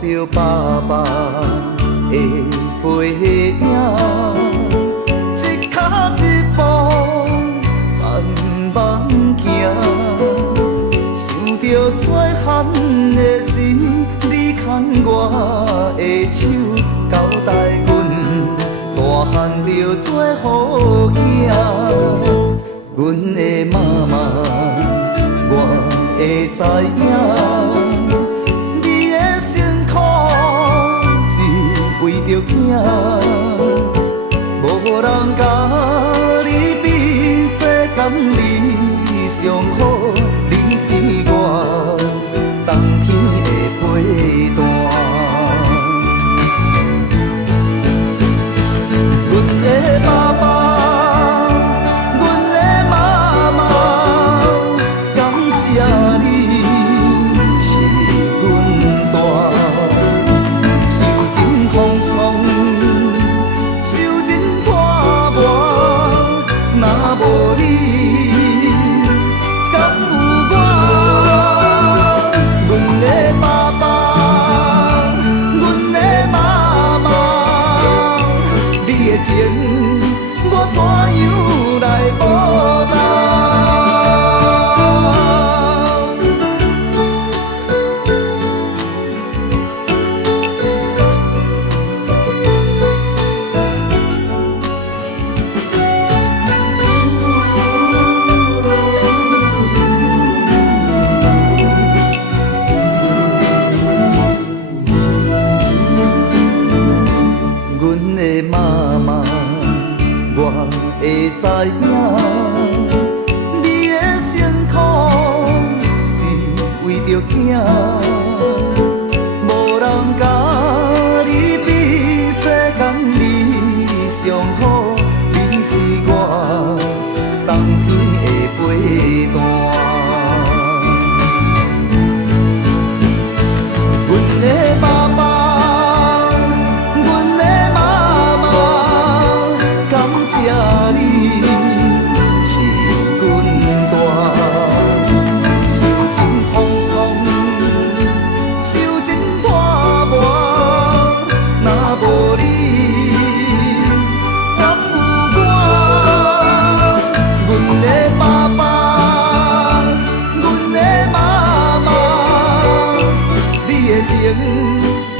着爸爸的背影，一脚一步慢慢行，想着细汉的时，你牵我的手，交代阮大汉着做好囝。阮的妈妈，我会知影。为着囝，无人甲你比，世间你上好，你是我冬天的陪伴。阮的爸爸，阮的妈妈，感谢你饲阮大。风霜，受尽拖磨，若无你，敢有我？阮的爸爸，阮的妈妈，你的情，我怎样来报答？阮的妈妈，我会知影，你的辛苦是为着囝，无人甲你比，世间你上好，你是我冬天的陪伴。阮的爸爸。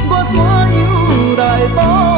我怎样来报？